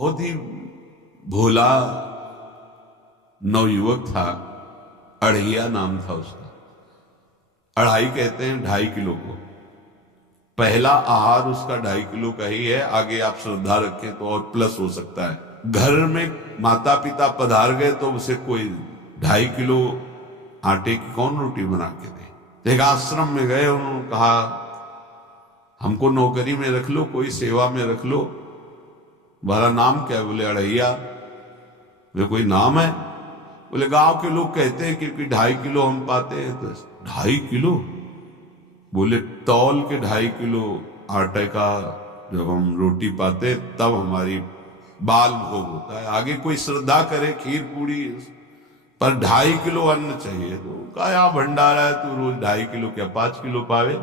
बहुत ही भोला नवयुवक था, अढ़िया नाम था उसका। अढ़ाई कहते हैं 2.5 किलो को। पहला आहार उसका 2.5 किलो का ही है, आगे आप श्रद्धा रखें तो और प्लस हो सकता है। घर में माता पिता पधार गए तो उसे कोई 2.5 किलो आटे की कौन रोटी बना के दे। एक आश्रम में गए, उन्होंने कहा हमको नौकरी में रख लो, कोई सेवा में रख लो, तुम्हारा नाम क्या है? बोले अढ़ैया। वे कोई नाम है? बोले गांव के लोग कहते हैं क्योंकि 2.5 किलो हम पाते हैं। तो 2.5 किलो? बोले तौल के 2.5 किलो आटे का जब हम रोटी पाते तब हमारी बाल भोग होता है। आगे कोई श्रद्धा करे खीर पूड़ी, पर 2.5 किलो अन्न चाहिए। तो कहा यहाँ भंडारा है, तू रोज 2.5 किलो क्या 5 किलो पावे,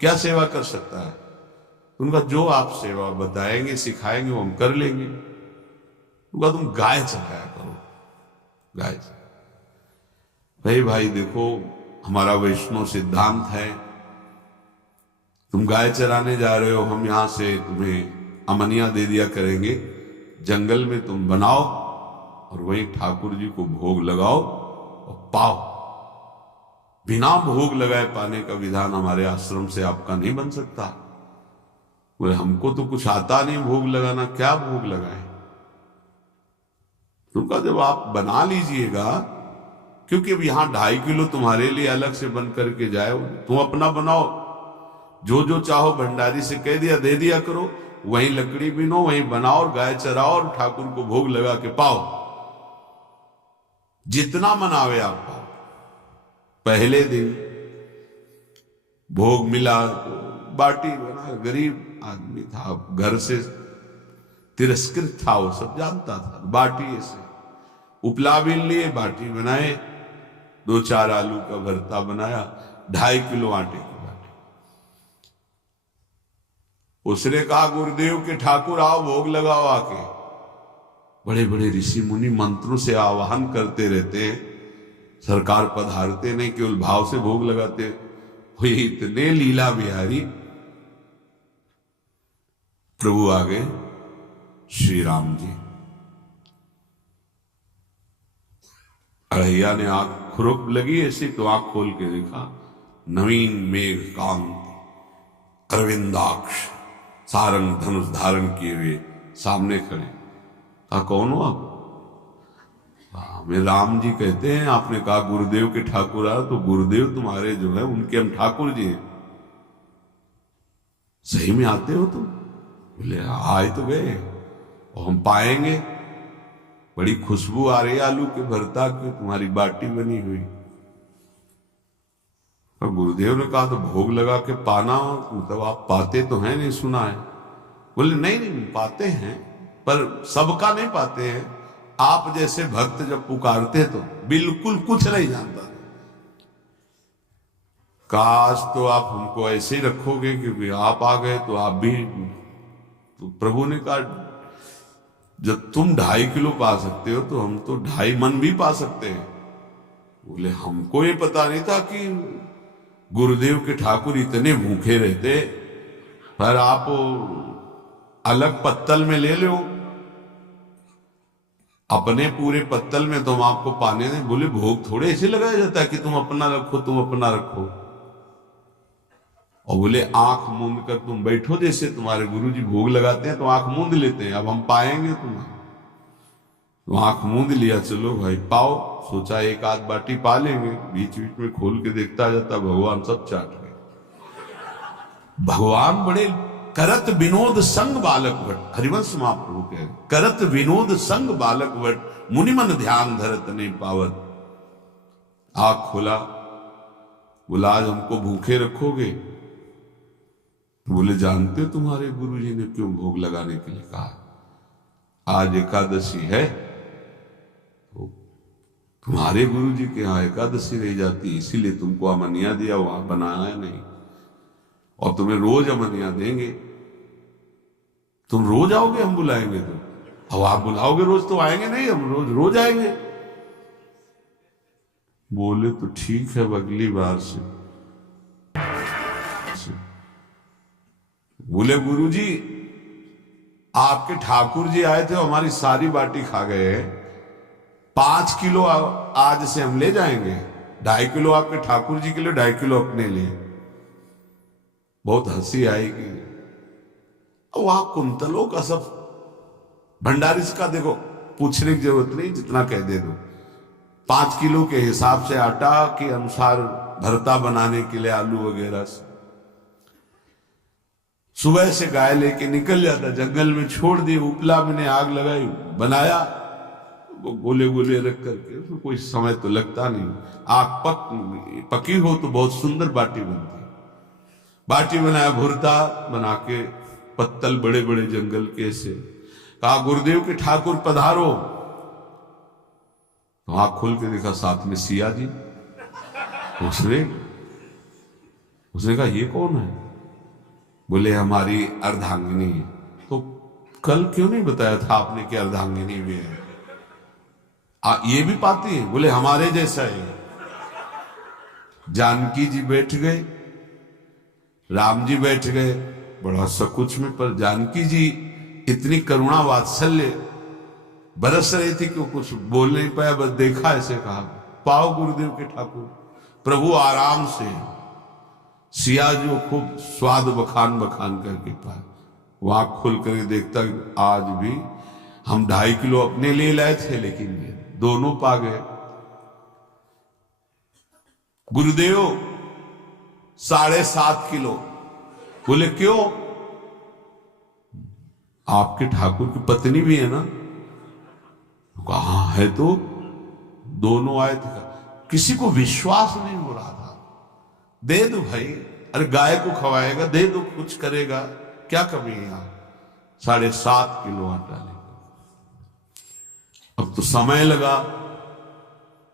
क्या सेवा कर सकता है? उनका जो आप सेवा बताएंगे सिखाएंगे वो हम कर लेंगे। उनका तुम गाय चलाया करो, गाय। भाई देखो, हमारा वैष्णव सिद्धांत है, तुम गाय चराने जा रहे हो, हम यहां से तुम्हें अमनिया दे दिया करेंगे, जंगल में तुम बनाओ और वहीं ठाकुर जी को भोग लगाओ और पाओ। बिना भोग लगाए पाने का विधान हमारे आश्रम से आपका नहीं बन सकता। बोले हमको तो कुछ आता नहीं भोग लगाना, क्या भोग लगाए? तुमका जब आप बना लीजिएगा, क्योंकि अब यहां 2.5 किलो तुम्हारे लिए अलग से बन करके जाए, तुम अपना बनाओ, जो जो चाहो भंडारी से कह दिया दे दिया करो, वहीं लकड़ी बिनो, वहीं बनाओ और गाय चराओ और ठाकुर को भोग लगा के पाओ। जितना मनावे आप पाओ। पहले दिन भोग मिला तो बाटी बना, गरीब आदमी था, घर से तिरस्कृत था, वो सब जानता था। बाटी ऐसे उपला बिन लिए, बाटी बनाए, 2-4 आलू का भरता बनाया, 2.5 किलो आटे की बाटी। उसने कहा गुरुदेव के ठाकुर आओ भोग लगाओ आके। बड़े बड़े ऋषि मुनि मंत्रों से आवाहन करते रहते हैं, सरकार पधारते नहीं, केवल भाव से भोग लगाते। हुए इतने लीला बिहारी, प्रभु आ गए श्री राम जी। अढ़ैया ने आंख खुरक लगी ऐसी, तो आंख खोल के देखा, नवीन मेघ कांति, अरविंदाक्ष, सारंग धनुष धारण किए हुए सामने खड़े। कहा कौन हो आप? हमें राम जी कहते हैं। आपने कहा गुरुदेव के ठाकुर आ, तो गुरुदेव तुम्हारे जो है उनके हम ठाकुर जी हैं। सही में आते हो तुम? बोले आए तो गए और हम पाएंगे, बड़ी खुशबू आ रही है आलू के भरता की, तुम्हारी बाटी बनी हुई। और गुरुदेव ने कहा तो भोग लगा के पाना, मतलब आप पाते तो हैं, नहीं सुना है? बोले नहीं पाते हैं, पर सबका नहीं पाते हैं। आप जैसे भक्त जब पुकारते तो बिल्कुल कुछ नहीं जानता। काश तो आप हमको ऐसे ही रखोगे, क्योंकि आप आ गए तो आप भी। तो प्रभु ने कहा जब तुम 2.5 किलो पा सकते हो तो हम तो 2.5 मन भी पा सकते हैं। बोले हमको ये पता नहीं था कि गुरुदेव के ठाकुर इतने भूखे रहते, पर आप अलग पत्तल में ले लो, अपने पूरे पत्तल में तुम आपको पाने दें। बोले भोग थोड़े ऐसे लगाया जाता है कि तुम अपना रखो, तुम अपना रखो। और बोले आंख मूंद कर तुम बैठो, जैसे तुम्हारे गुरुजी भोग लगाते हैं तो आंख मूंद लेते हैं, अब हम पाएंगे तुम्हें। तो आंख मूंद लिया, चलो भाई पाओ। सोचा एक आध बाटी पा लेंगे, बीच बीच में खोल के देखता जाता, भगवान सब चाट गए। भगवान बड़े करत विनोद संग बालक भट्ट, हरिवंश महाप्रभु कह रहे, करत विनोद संग बालक भट्ट, मुनि मन ध्यान धरत नहीं पावत। आंख खोला, बोला आज हमको भूखे रखोगे? बोले जानते हो तुम्हारे गुरुजी ने क्यों भोग लगाने के लिए कहा? आज एकादशी है, तो तुम्हारे गुरुजी के यहाँ एकादशी रह जाती, इसीलिए तुमको अमनिया दिया, वहां बनाया नहीं, और तुम्हें रोज अमनिया देंगे। तुम रोज आओगे, हम बुलाएंगे तो? अब आप बुलाओगे रोज तो आएंगे नहीं, हम रोज रोज आएंगे। बोले तो ठीक है, अगली बार से। बोले गुरुजी आपके ठाकुर जी आए थे, हमारी सारी बाटी खा गए, 5 किलो आज से हम ले जाएंगे, 2.5 किलो आपके ठाकुर जी के लिए, 2.5 किलो अपने लिए। बहुत हंसी आएगी। वहां कुंतलों का सब भंडारी का देखो, पूछने की जरूरत नहीं, जितना कह दे दो। 5 किलो के हिसाब से आटा के अनुसार भरता बनाने के लिए आलू वगैरह से सुबह से गाय लेके निकल जाता, जंगल में छोड़ दी, उपला मैंने आग लगाई, बनाया, वो गोले गोले रख करके, उसमें कोई समय तो लगता नहीं। आग पकी हो तो बहुत सुंदर बाटी बनती। बाटी बनाया, भुरता बना के, पत्तल बड़े बड़े जंगल के से, कहा गुरुदेव के ठाकुर पधारो। तो आंख खोल के देखा साथ में सिया जी। उसने कहा ये कौन है? बोले हमारी अर्धांगिनी है। तो कल क्यों नहीं बताया था आपने कि अर्धांगिनी भी है? ये भी पाती है? बोले हमारे जैसा है। जानकी जी बैठ गए, राम जी बैठ गए, बड़ा सकुच में, पर जानकी जी इतनी करुणा वात्सल्य बरस रही थी कि वो कुछ बोल नहीं पाया, बस देखा, ऐसे कहा पाओ गुरुदेव के ठाकुर, प्रभु आराम से। सिया जो खूब स्वाद बखान बखान करके पाए, वहां खुल कर देखता आज भी हम 2.5 किलो अपने लिए लाए थे, लेकिन ये दोनों पा गए। गुरुदेव 7.5 किलो। बोले क्यों? आपके ठाकुर की पत्नी भी है ना? कहा है तो, दोनों आए थे। किसी को विश्वास नहीं हो रहा था। दे दो भाई, अरे गाय को खवाएगा, दे दो, कुछ करेगा, क्या कमी है यहां? 7.5 किलो आटा लेगा। अब तो समय लगा,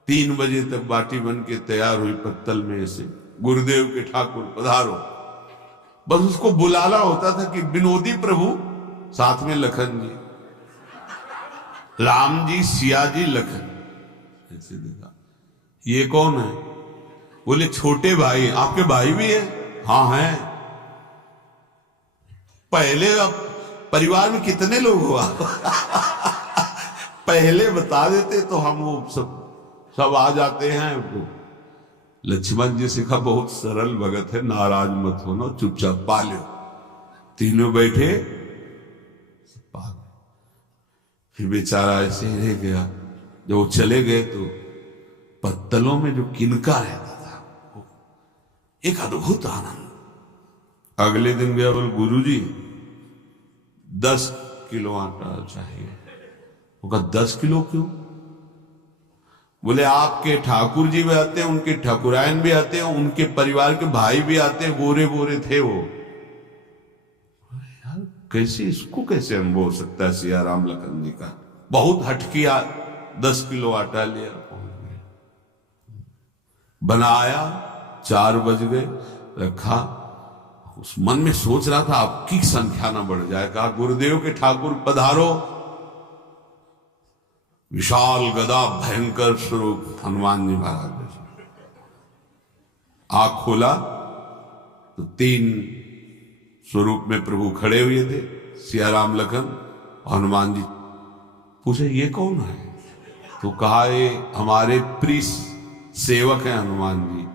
3 बजे तक बाटी बन के तैयार हुई पत्तल में से। गुरुदेव के ठाकुर पधारो, बस उसको बुलाना होता था कि विनोदी प्रभु, साथ में लखन जी, राम जी, सिया जी, लखन। ऐसे देखा, ये कौन है? बोले छोटे भाई। आपके भाई भी है? हाँ है। पहले अब परिवार में कितने लोग हो आप? पहले बता देते तो हम वो सब आ जाते हैं। तो लक्ष्मण जी से कहा बहुत सरल भगत है, नाराज मत होना, चुपचाप पा लो। तीनों बैठे, फिर बेचारा ऐसे ही रह गया। जब वो चले गए तो पत्तलों में जो किनका रहता था, एक अद्भुत आनंद। अगले दिन गया, बोल गुरुजी 10 किलो आटा चाहिए। वो कहा 10 किलो क्यों? बोले आपके ठाकुर जी भी आते हैं, उनके ठाकुरायन भी आते हैं, उनके परिवार के भाई भी आते हैं, गोरे गोरे थे वो। यार कैसे, इसको कैसे अनुभव हो सकता है? सिया राम लखन जी का बहुत हटकिया। 10 किलो आटा लिया, पहुंच गए, बनाया, 4 बज गए, रखा। उस मन में सोच रहा था आपकी संख्या ना बढ़ जाए। कहा गुरुदेव के ठाकुर पधारो। विशाल गदा, भयंकर स्वरूप हनुमान जी महाराज। आंख खोला तो 3 स्वरूप में प्रभु खड़े हुए थे, सिया राम लखन और हनुमान जी। पूछे ये कौन है? तो कहा ये हमारे प्रिय सेवक हैं हनुमान जी।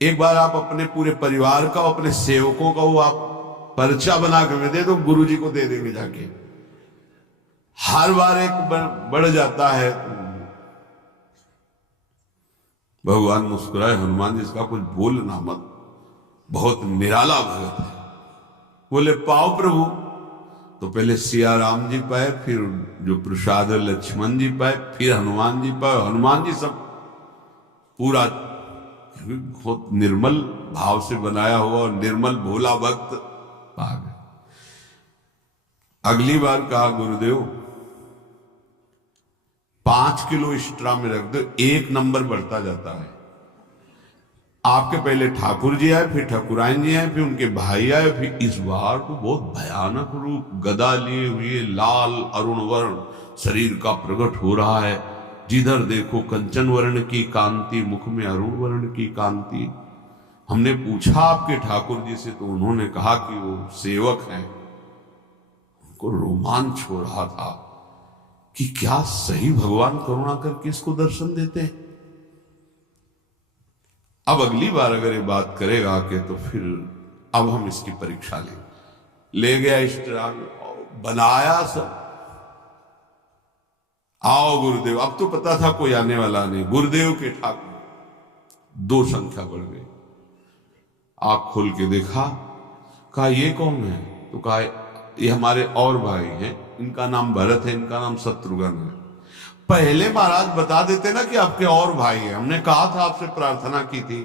एक बार आप अपने पूरे परिवार का, अपने सेवकों का वो आप पर्चा बना कर दे दो, गुरु जी को दे देंगे जाके। हर बार एक बढ़ जाता है। भगवान मुस्कुराए, हनुमान जी इसका कुछ बोलना मत, बहुत निराला भगत है। बोले पाओ प्रभु। तो पहले सिया राम जी पाए, फिर जो प्रसाद लक्ष्मण जी पाए, फिर हनुमान जी पाए। हनुमान जी सब पूरा बहुत निर्मल भाव से बनाया हुआ और निर्मल भोला भक्त पा गए। अगली बार कहा गुरुदेव 5 किलो एक्स्ट्रा में रख दो, 1 नंबर बढ़ता जाता है। आपके पहले ठाकुर जी आए, फिर ठाकुरायन जी आए, फिर उनके भाई आए, फिर इस बार तो बहुत भयानक रूप, गदा लिए हुए, लाल अरुण वर्ण शरीर का प्रकट हो रहा है। जिधर देखो कंचन वर्ण की कांति, मुख में अरुण वर्ण की कांति। हमने पूछा आपके ठाकुर जी से तो उन्होंने कहा कि वो सेवक हैं। उनको रोमांच हो रहा था कि क्या सही भगवान करुणा करके इसको दर्शन देते हैं। अब अगली बार अगर ये बात करेगा कि तो फिर अब हम इसकी परीक्षा लेंगे। ले गया इष्टराग, बनाया सब। आओ गुरुदेव। अब तो पता था कोई आने वाला नहीं। गुरुदेव के ठाकुर 2 संख्या बढ़ गई। आंख खोल के देखा, कहा ये कौन है? तो कहा ये हमारे और भाई हैं, इनका नाम भरत है, इनका नाम शत्रुघ्न है। पहले महाराज बता देते ना कि आपके और भाई हैं, हमने कहा था, आपसे प्रार्थना की थी।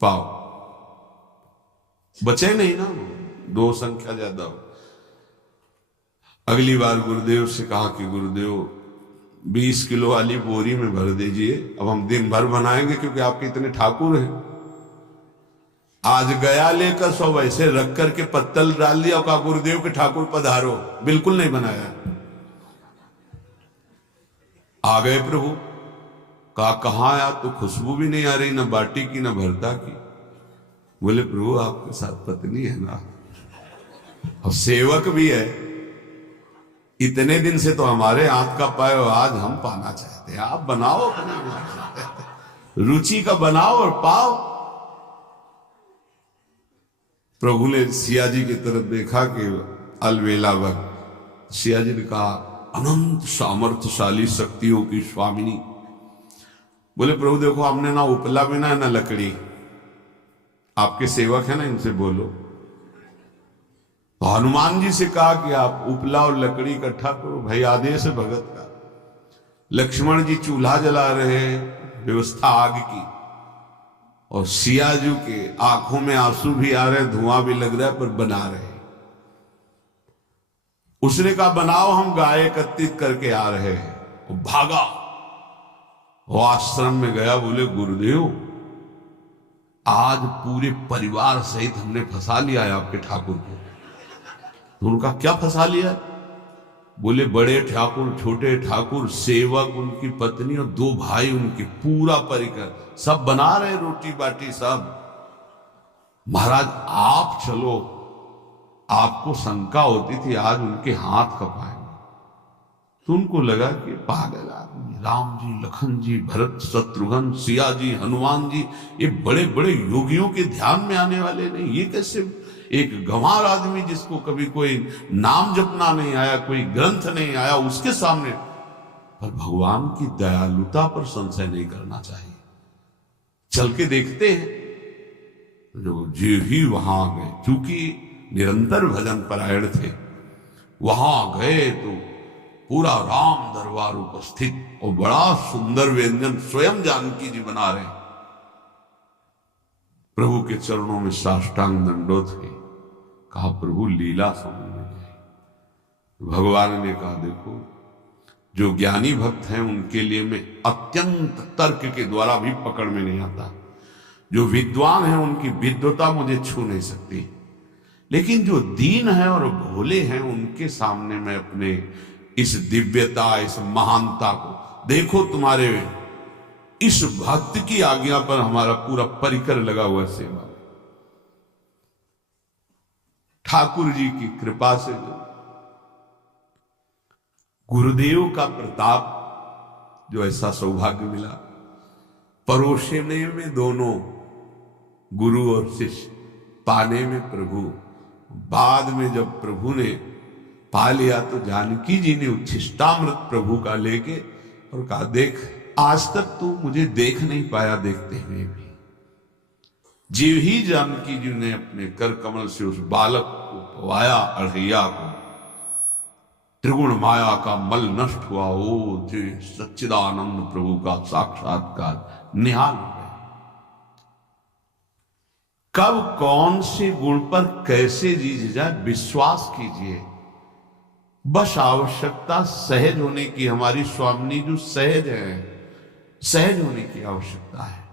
पाओ बचे नहीं ना, 2 संख्या ज्यादा हो। अगली बार गुरुदेव से कहा कि गुरुदेव 20 किलो वाली बोरी में भर दीजिए, अब हम दिन भर बनाएंगे क्योंकि आपके इतने ठाकुर हैं। आज गया लेकर 100 वैसे रख करके पत्तल डाल दिया, कहा गुरुदेव के ठाकुर पधारो। बिल्कुल नहीं बनाया। आ गए प्रभु, कहा कहां आया? तो खुशबू भी नहीं आ रही, ना बाटी की ना भरता की। बोले प्रभु आपके साथ पत्नी है ना, और सेवक भी है। इतने दिन से तो हमारे हाथ का पाए, आज हम पाना चाहते हैं। आप बनाओ, अपनी रुचि का बनाओ और पाओ। प्रभु ने सिया जी की तरफ देखा कि अलवेला वक्त। सिया जी ने कहा अनंत सामर्थ्यशाली शक्तियों की स्वामिनी। बोले प्रभु देखो, हमने ना उपला भी ना लकड़ी, आपके सेवक है ना, इनसे बोलो। तो हनुमान जी से कहा कि आप उपला और लकड़ी इकट्ठा करो, भाई आदेश है भगत का। लक्ष्मण जी चूल्हा जला रहे, व्यवस्था आग की, और सियाजू के आंखों में आंसू भी आ रहे, धुआं भी लग रहा है, पर बना रहे। उसने कहा बनाओ, हम गाय एकत्रित करके आ रहे हैं। वो भागा, वो आश्रम में गया। बोले गुरुदेव आज पूरे परिवार सहित हमने फंसा लिया है आपके ठाकुर को। तो उनका क्या फंसा लिया? बोले बड़े ठाकुर, छोटे ठाकुर, सेवक, उनकी पत्नी और 2 भाई उनके, पूरा परिकर, सब बना रहे रोटी बाटी सब। महाराज आप चलो, आपको शंका होती थी आज उनके हाथ कपाएंगे। तो उनको लगा कि पागल आदमी, राम जी, लखन जी, भरत, शत्रुघ्न, सिया जी, हनुमान जी, ये बड़े बड़े योगियों के ध्यान में आने वाले नहीं। ये कैसे एक गंवार आदमी जिसको कभी कोई नाम जपना नहीं आया, कोई ग्रंथ नहीं आया, उसके सामने। पर भगवान की दयालुता पर संशय नहीं करना चाहिए। चल के देखते हैं। जो जी ही वहां गए, चूंकि निरंतर भजन परायण थे, वहां गए तो पूरा राम दरबार उपस्थित, और बड़ा सुंदर व्यंजन स्वयं जानकी जी बना रहे। प्रभु के चरणों में साष्टांग दंडोत है। कहा प्रभु लीला समझ में नहीं। भगवान ने कहा देखो, जो ज्ञानी भक्त हैं उनके लिए मैं अत्यंत तर्क के द्वारा भी पकड़ में नहीं आता। जो विद्वान हैं उनकी विद्वता मुझे छू नहीं सकती, लेकिन जो दीन है और भोले हैं उनके सामने मैं अपने इस दिव्यता, इस महानता को देखो। तुम्हारे इस भक्त की आज्ञा पर हमारा पूरा परिकर लगा हुआ सेवा। ठाकुर जी की कृपा से गुरुदेव का प्रताप, जो ऐसा सौभाग्य मिला, परोसने में दोनों गुरु और शिष्य, पाने में प्रभु। बाद में जब प्रभु ने पा लिया तो जानकी जी ने उच्छिष्टामृत प्रभु का लेके और कहा देख, आज तक तू मुझे देख नहीं पाया, देखते हुए भी। जीव ही जानकी जी ने अपने कर कमल से उस बालक को पवाया, अढ़ैया को। त्रिगुण माया का मल नष्ट हुआ। ओ जे सच्चिदानंद प्रभु का साक्षात्कार निहाल हो गया। कब कौन से गुण पर कैसे जीत जाए, विश्वास कीजिए। बस आवश्यकता सहज होने की। हमारी स्वामिनी जो सहज है, सहज होने की आवश्यकता है।